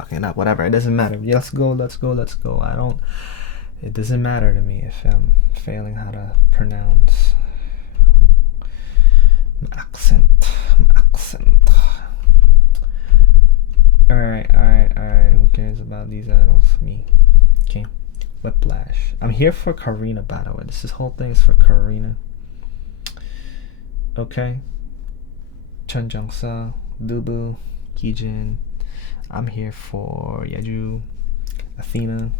fucking it up, whatever. It doesn't matter. Let's go. It doesn't matter to me if I'm failing how to pronounce my accent. Alright. Who cares about these idols? Me. Okay. Whiplash. I'm here for Karina, by the way. This whole thing is for Karina. Okay. Chun Jung-sa, Dubu, Kijin. I'm here for Yeju, Athena.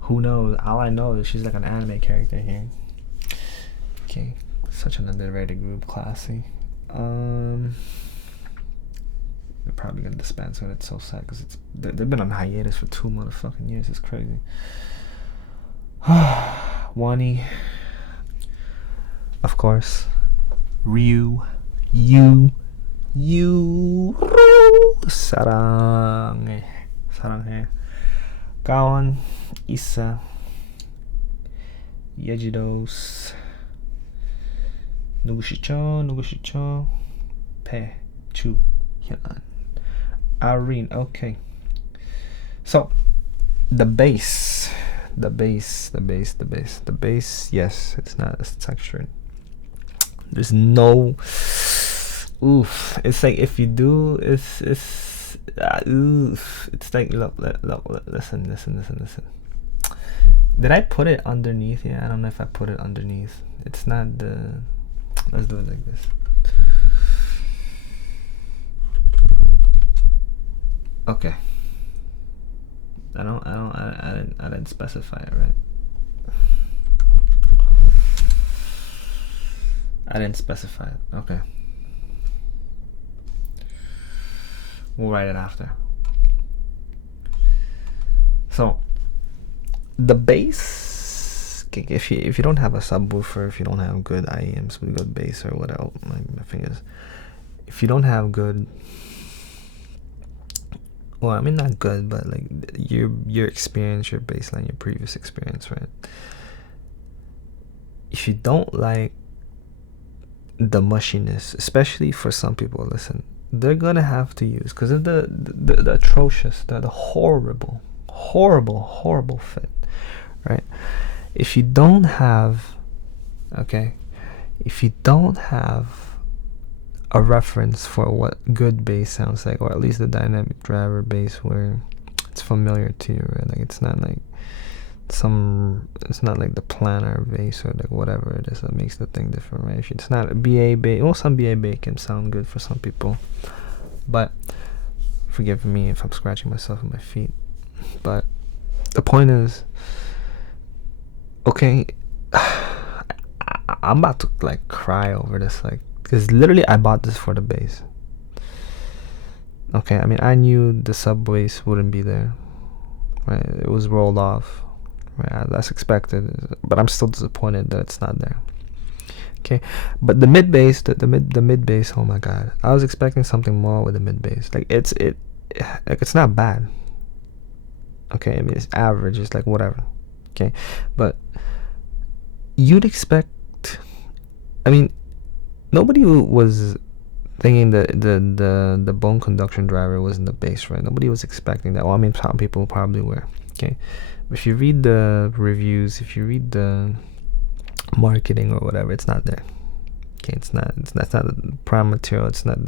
Who knows? All I know is she's like an anime character here. Okay. Such an underrated group. Classy. They're probably gonna disband, so it's so sad because they've been on hiatus for 2 motherfucking years. It's crazy. Wani, of course. Ryu, you, 사랑해. Kaon, Issa, Yejidos, 누구시죠? Pe, Chu, Hyun, Irene. Okay. So, the bass. Yes, it's not as textured. There's no. Oof. It's like if you do, it's oof. It's like look. Listen. Did I put it underneath? Yeah, I don't know if I put it underneath. It's not the. Let's do it like this. Okay. I didn't specify it, right? I didn't specify it. Okay. We'll write it after. So the bass, if you don't have a subwoofer, if you don't have good IEMs with good bass or what else, my fingers. If you don't have good, well, I mean not good, but like your experience, your baseline, your previous experience, right? If you don't like the mushiness, especially for some people, listen, they're gonna have to use, because of the atrocious, the horrible fit, right? If you don't have a reference for what good bass sounds like, or at least the dynamic driver bass where it's familiar to you, right? Like it's not like the planar bass or like whatever it is that makes the thing different, right? It's not a BA bass. Well, some BA bass can sound good for some people, but forgive me if I'm scratching myself in my feet. But the point is, okay, I'm about to like cry over this, like, because literally I bought this for the bass. Okay, I mean, I knew the sub bass wouldn't be there, right? It was rolled off, right? That's expected, but I'm still disappointed that it's not there. Okay, but the mid bass, the mid bass, oh my god, I was expecting something more with the mid bass. Like it's not bad. Okay, I mean it's average, it's like whatever. Okay, but you'd expect. I mean, nobody was thinking that the bone conduction driver was in the bass, right? Nobody was expecting that. Well, I mean, some people probably were. Okay, but if you read the reviews, if you read the marketing or whatever, it's not there. Okay, it's not the prime material. It's not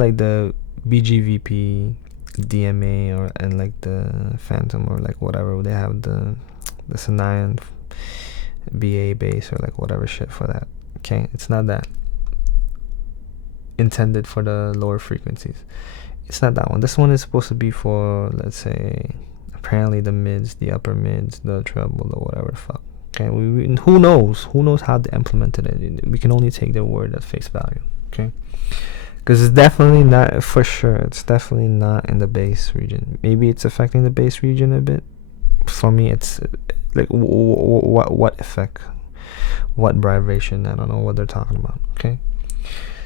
like the BGVP DMA and like the Phantom or like whatever. They have the Sinayan BA bass or like whatever shit for that. Okay, it's not that. Intended for the lower frequencies. It's not that one. This one is supposed to be for, let's say, apparently the mids, the upper mids, the treble or whatever the fuck. Okay, who knows how they implemented it. We can only take their word at face value. Okay, because it's definitely not, for sure, it's definitely not in the bass region. Maybe it's affecting the bass region a bit. For me, it's like what effect, what vibration, I don't know what they're talking about. Okay,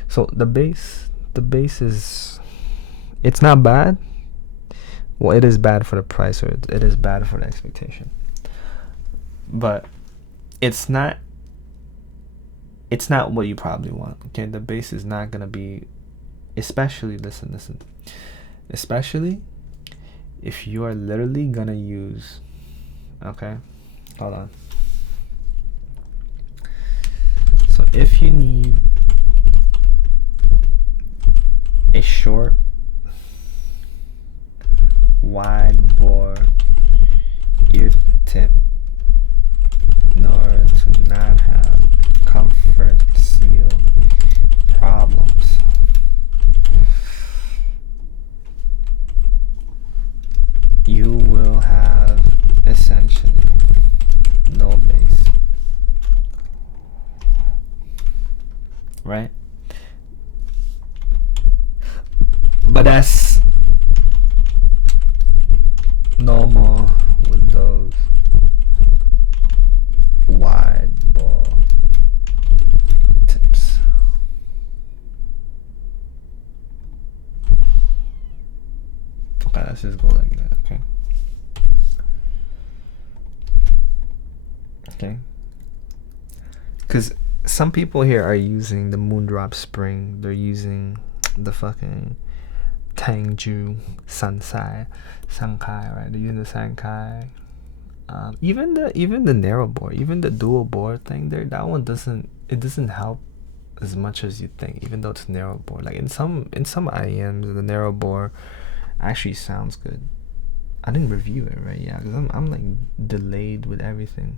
so the bass is, it's not bad. Well, it is bad for the price, or it is bad for the expectation, but it's not what you probably want. Okay, the bass is not gonna be, especially listen, especially if you are literally gonna use, okay, hold on. So if you need a short, wide bore ear tip in order to not have comfort seal problems, you will have essentially no bass, right? But that's normal with those wide bore tips. Okay, let's just go like that, okay? Okay? Because some people here are using the Moondrop Spring. They're using the fucking Tangju Sankai, right? They're using the Sankai. Even the narrow bore, even the dual bore thing there, that one doesn't help as much as you think, even though it's narrow bore. Like in some IEMs, the narrow bore actually sounds good. I didn't review it, right? Yeah, because I'm like delayed with everything.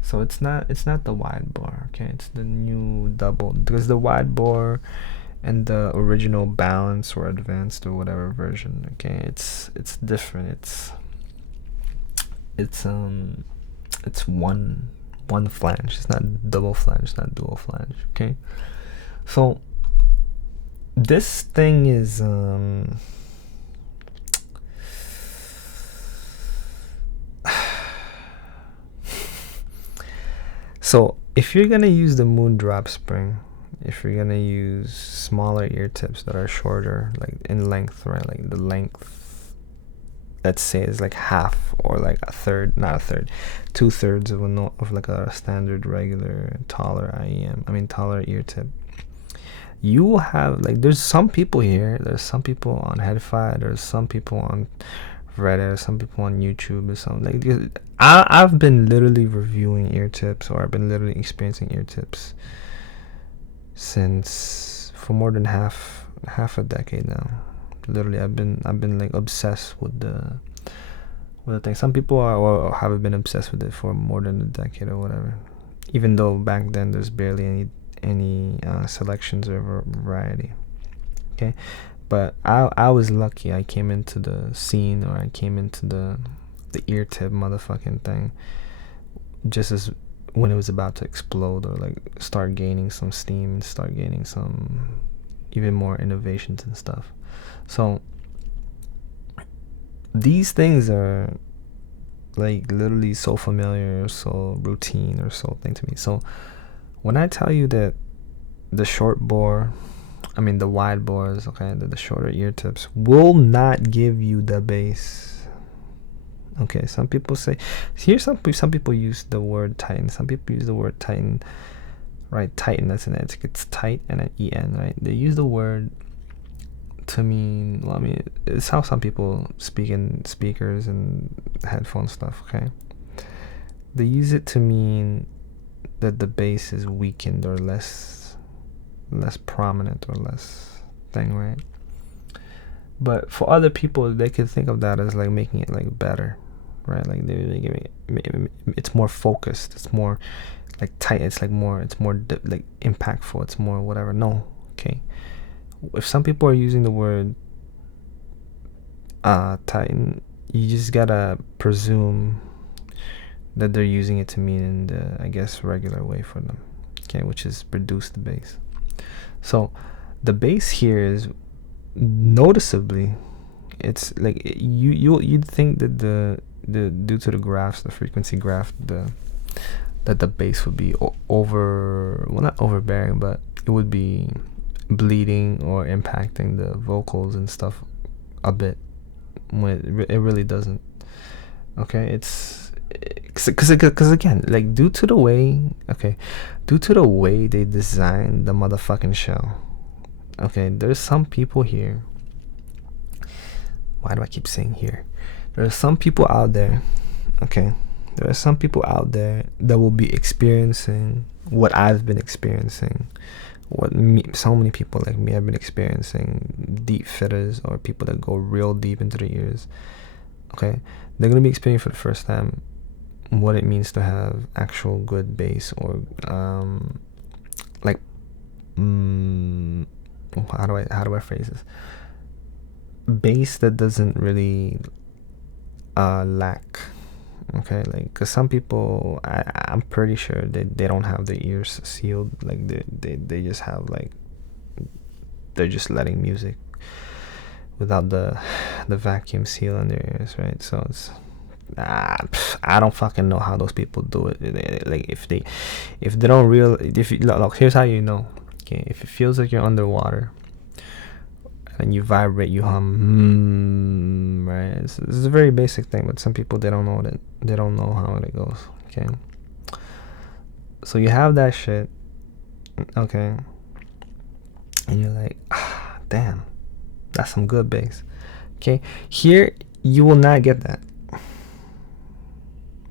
So it's not the wide bore, okay? It's the new double, because the wide bore and the original balance or advanced or whatever version, okay, it's different. It's one flange. It's not double flange. It's not dual flange. Okay, so this thing is so if you're gonna use the Moondrop Spring, if you're gonna use smaller ear tips that are shorter, like in length, right? Like the length, let's say, is like half or like a third, not a third, 2/3 of a note of like a standard regular taller IEM. I mean taller ear tip. You will have like, there's some people here. There's some people on HeadFi. There's some people on Reddit. Some people on YouTube or something. Like I've been literally reviewing ear tips, or I've been literally experiencing ear tips since for more than half a decade now. Literally, I've been like obsessed with the thing. Some people are, or have been obsessed with it for more than a decade or whatever. Even though back then there's barely any selections or variety. Okay, but I was lucky. I came into the scene, or I came into the ear tip motherfucking thing just as when it was about to explode, or like start gaining some steam, start gaining some even more innovations and stuff. So these things are like literally so familiar, or so routine, or so thing to me. So when I tell you that the short bore, I mean the wide bores, okay, the shorter ear tips will not give you the bass. Okay, some people say here. Some people use the word tighten. Some people use the word tighten, right? Tighten, that's an it's tight and an en, right? They use the word to mean, well, I mean, it's how some people speak in speakers and headphone stuff. Okay, they use it to mean that the bass is weakened or less prominent or less thing, right? But for other people, they could think of that as like making it like better, right? Like they're giving it, it's more focused, it's more like tight, it's more like impactful, it's more whatever. No, okay. If some people are using the word tighten, you just gotta presume that they're using it to mean in the, I guess, regular way for them, okay, which is reduce the bass. So the bass here is noticeably, it's like you'd think that the due to the graphs, the frequency graph, that the bass would be not overbearing, but it would be bleeding or impacting the vocals and stuff a bit, when it really doesn't. Okay, it's because again, like due to the way they designed the motherfucking show. Okay, there's some people here why do I keep saying here? There are some people out there, okay? There are some people out there that will be experiencing what I've been experiencing, so many people like me have been experiencing, deep fitters or people that go real deep into the ears. Okay, they're gonna be experiencing for the first time what it means to have actual good bass, or like how do I phrase this? Bass that doesn't really lack. Okay, like, because some people, I'm pretty sure they don't have their ears sealed, like they just have, like, they're just letting music without the vacuum seal on their ears, right? So it's I don't fucking know how those people do it. Like, if they don't if you look, here's how you know. Okay, if it feels like you're underwater and you vibrate, you hum, right? This is a very basic thing, but some people, they don't know how it goes. Okay, so you have that shit, okay, and you're like, damn, that's some good bass. Okay, here you will not get that.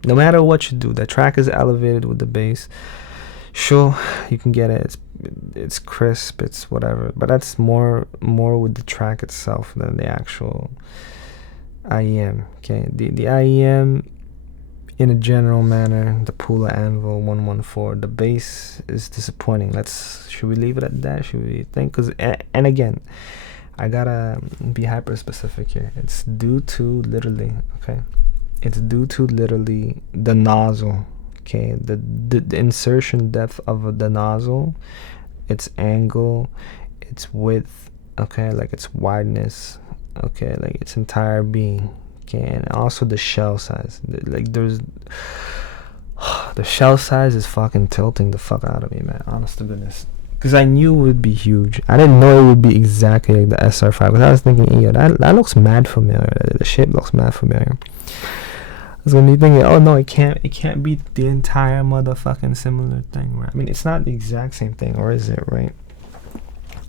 No matter what you do, the track is elevated with the bass. Sure, you can get it. It's crisp. It's whatever. But that's more with the track itself than the actual IEM. Okay, the IEM, in a general manner, the Pula Anvil 114, the bass is disappointing. Should we leave it at that? Should we think? And again, I gotta be hyper specific here. It's due to literally, okay? It's due to literally the nozzle. Okay, the insertion depth of the nozzle, its angle, its width, okay, like its wideness, okay, like its entire being, okay, and also the shell size. Like, there's the shell size is fucking tilting the fuck out of me, man. Honest to goodness, because I knew it would be huge. I didn't know it would be exactly like the SR5. Because I was thinking, yeah, that looks mad familiar. The shape looks mad familiar. I was gonna be thinking, oh no, it can't be the entire motherfucking similar thing, right? I mean, it's not the exact same thing, or is it, right?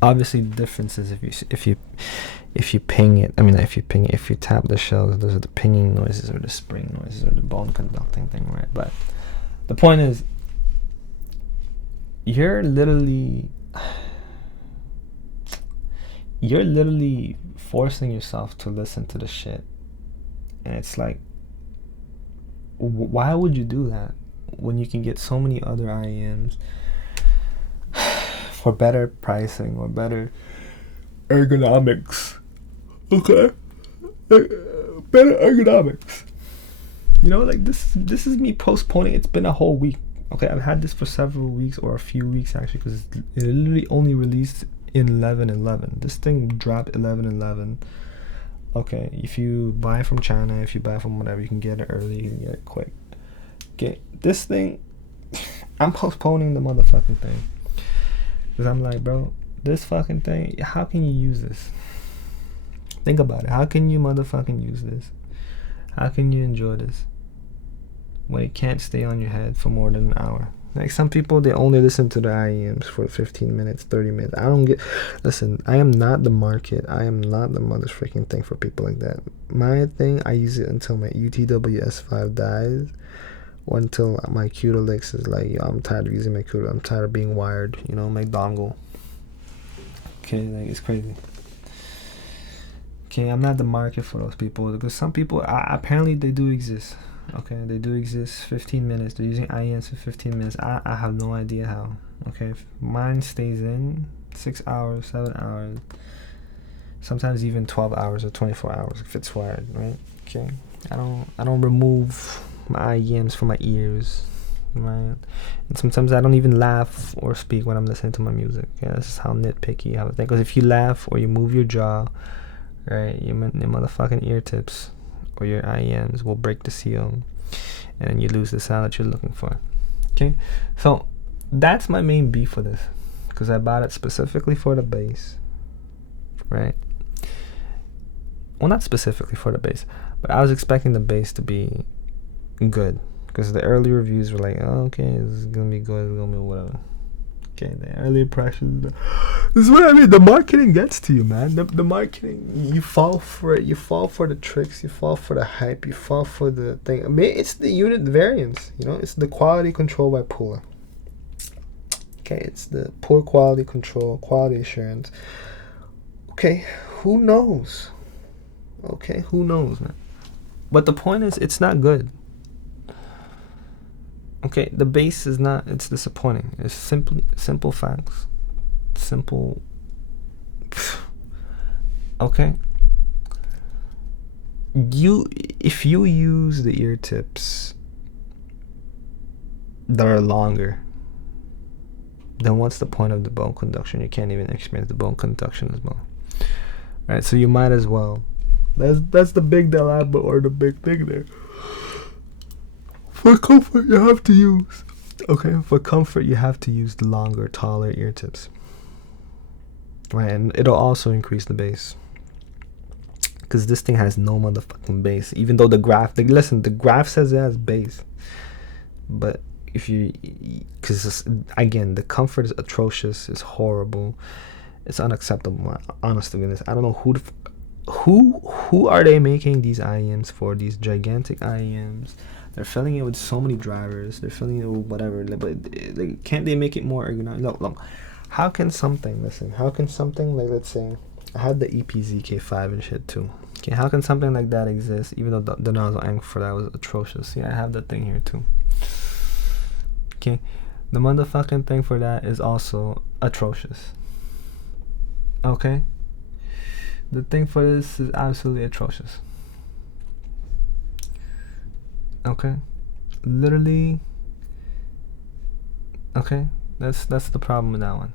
Obviously, the difference is if you ping it. I mean, if you tap the shells, those are the pinging noises, or the spring noises, or the bone conducting thing, right? But the point is, you're literally forcing yourself to listen to the shit, and it's like, why would you do that when you can get so many other IEMs for better pricing or better ergonomics? Okay, better ergonomics. You know, like, this is me postponing. It's been a whole week. Okay, I've had this for several weeks, or a few weeks actually, because it literally only released in 11/11. This thing dropped 11/11. Okay, if you buy from China, if you buy from whatever, you can get it early, you can get it quick. Okay, this thing, I'm postponing the motherfucking thing. Because I'm like, bro, this fucking thing, how can you use this? Think about it. How can you motherfucking use this? How can you enjoy this when it can't stay on your head for more than an hour? Like, some people, they only listen to the IEMs for 15 minutes, 30 minutes. Listen, I am not the market. I am not the mother freaking thing for people like that. My thing, I use it until my UTWS5 dies, or until my Q-Lix is like, yo, I'm tired of using my Q. I'm tired of being wired, you know, my dongle. Okay, like, it's crazy. Okay, I'm not the market for those people, because some people, apparently they do exist. Okay, they do exist. 15 minutes. They're using IEMs for 15 minutes. I have no idea how. Okay, mine stays in 6 hours, 7 hours, sometimes even 12 hours or 24 hours if it's wired, right? Okay, I don't remove my IEMs from my ears, right? And sometimes I don't even laugh or speak when I'm listening to my music. Yeah, this is how nitpicky I have a thing. Because if you laugh or you move your jaw, right, your motherfucking ear tips or your IEMs will break the seal, and you lose the sound that you're looking for. Okay, so that's my main beef with this, because I bought it specifically for the bass, right? Well, not specifically for the bass, but I was expecting the bass to be good, because the early reviews were like, oh, okay, this is gonna be good, it's gonna be whatever. Okay, the early impressions. This is what I mean. The marketing gets to you, man. The marketing, you fall for it. You fall for the tricks. You fall for the hype. You fall for the thing. I mean, it's the unit variance. You know, it's the quality control by Pula. Okay, it's the poor quality control, quality assurance. Okay, who knows? Okay, who knows, man? But the point is, it's not good. Okay, the bass is not. It's disappointing. It's simple facts. Simple. Okay. If you use the ear tips that are longer, then what's the point of the bone conduction? You can't even experience the bone conduction as well, right? So you might as well. That's the big dilemma or the big thing there. For comfort, you have to use. Okay, for comfort, you have to use the longer, taller ear tips. Right, and it'll also increase the bass. Because this thing has no motherfucking bass. Even though the graph, listen, the graph says it has bass. But if you, because again, the comfort is atrocious, it's horrible, it's unacceptable. Honest to goodness, I don't know who are they making these IEMs for? These gigantic IEMs. They're filling it with so many drivers. They're filling it with whatever. But can't they make it more ergonomic? Look. How can something, like, let's say, I had the EPZK5 and shit too. Okay, how can something like that exist, even though the nozzle angle for that was atrocious? See, I have that thing here too. Okay, the motherfucking thing for that is also atrocious. Okay, the thing for this is absolutely atrocious. Okay, literally. Okay, that's the problem with that one.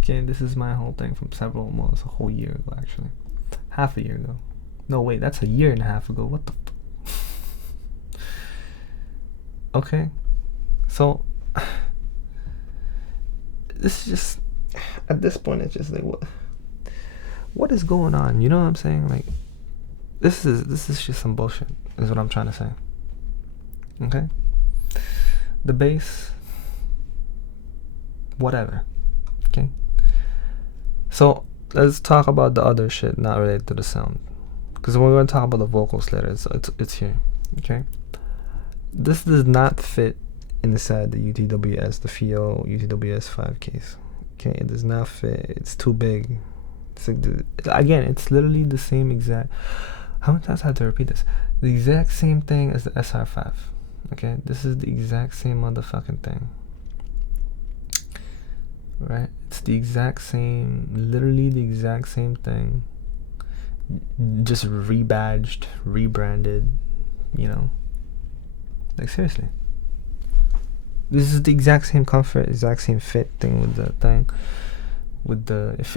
Okay, this is my whole thing from almost a whole year ago, actually. Half a year ago. No, wait, that's a year and a half ago. What the okay, so this is just, at this point, it's just like, what is going on? You know what I'm saying? Like, this is just some bullshit, is what I'm trying to say. Okay? The bass, whatever. Okay? So, let's talk about the other shit not related to the sound. Because we're going to talk about the vocals later. It's here. Okay? This does not fit inside the UTWS, the FIO UTWS 5 case. Okay? It does not fit. It's too big. It's like again, it's literally the same exact. How many times I have to repeat this? The exact same thing as the SR5. Okay? This is the exact same motherfucking thing. Right? It's the exact same, literally the exact same thing, just rebadged, rebranded, you know, like, seriously, this is the exact same comfort, exact same fit thing with the thing, with the, if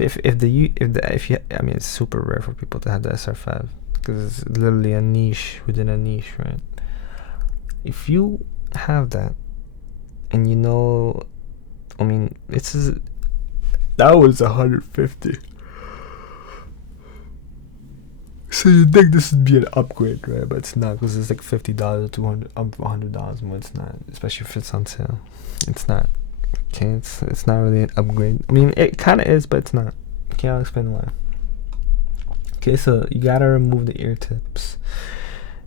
you, I mean, it's super rare for people to have the SR5, because it's literally a niche within a niche, right? If you have that, and you know, I mean, that was 150. So you think this would be an upgrade, right? But it's not, because it's like $50, $200, $100 more. It's not, especially if it's on sale. It's not. Okay, it's not really an upgrade. I mean, it kind of is, but it's not. Okay, I'll explain why. Okay, so you gotta remove the ear tips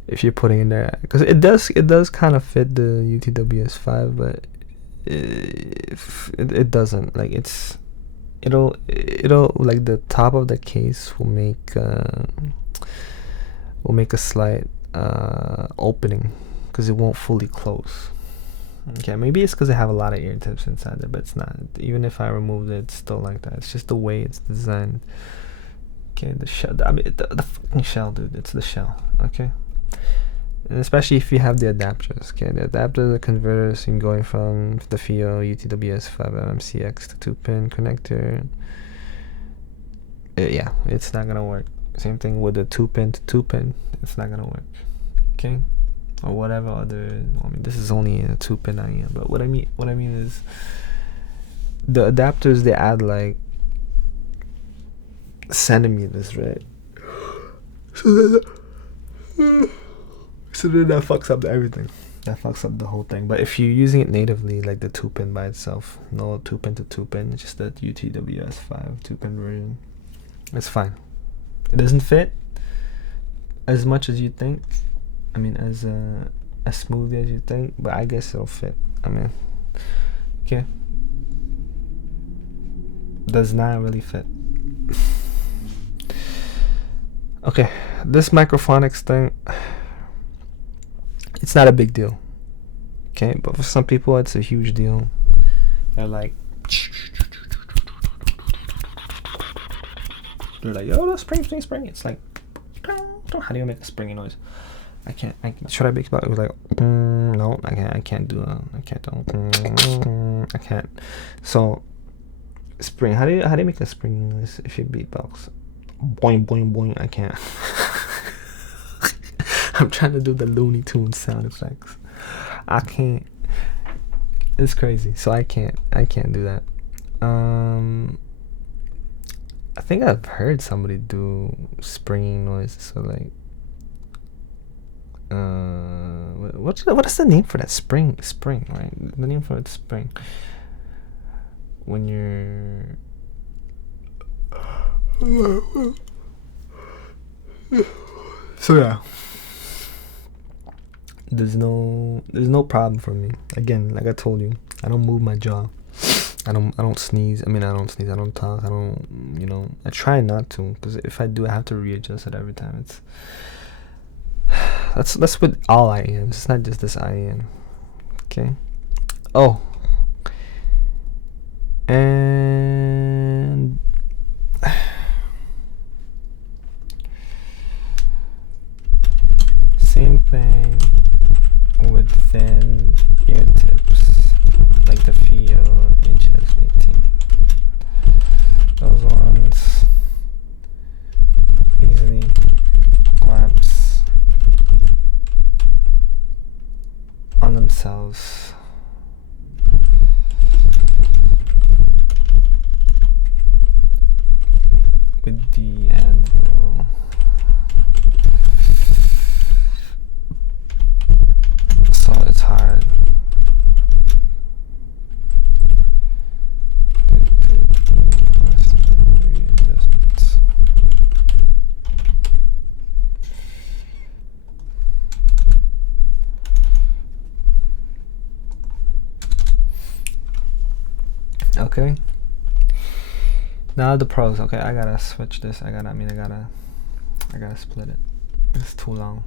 if you're putting in there, because it does kind of fit the UTWS 5, but it doesn't. Like, it'll like, the top of the case will make a slight opening, because it won't fully close. Okay, maybe it's because I have a lot of ear tips inside there, but it's not. Even if I removed it, it's still like that. It's just the way it's designed. Okay, the shell, I mean, the fucking shell, dude. It's the shell. Okay, and especially if you have the adapters. Okay, the adapters, the converters, in going from the FIO UTWS 5mmCX to 2-pin connector. Yeah, it's not gonna work. Same thing with the 2-pin to 2-pin. It's not gonna work. Okay, or whatever other. I mean, this is only a 2-pin IEM, but what I mean is, the adapters, they add like centimeters, right? So then that fucks up everything. that fucks up the whole thing. But if you're using it natively, like the 2-pin by itself, no 2-pin to 2-pin, just the UTWS5 2-pin version, it's fine. It doesn't fit as much as you think. I mean, as smooth as you think, but I guess it'll fit. I mean, okay, does not really fit. Okay, this microphonics thing, it's not a big deal. Okay, but for some people it's a huge deal. They're like, yo, spring. It's like, how do you make a springy noise? I can't. Should I make it was like, no, I can't do I can't. So, spring. How do you make a spring noise if you beatbox? Boing boing boing. I can't. I'm trying to do the Looney Tunes sound effects. I can't. It's crazy. So I can't do that. I think I've heard somebody do springing noises. So like, what is the name for that? Spring, right? The name for it is spring. When you're so yeah, there's no problem for me. Again, like I told you, I don't move my jaw. I don't sneeze. I don't talk. I don't, I try not to, because if I do, I have to readjust it every time. That's with all I am. It's not just this I am. Okay. Oh. And same thing with thin ear tips, like the Fio HS18. Those ones easily collapse on themselves. With the Anvil. So it's hard. Readjustments. Okay. Now the pros. Okay, I gotta switch this. I gotta split it. It's too long.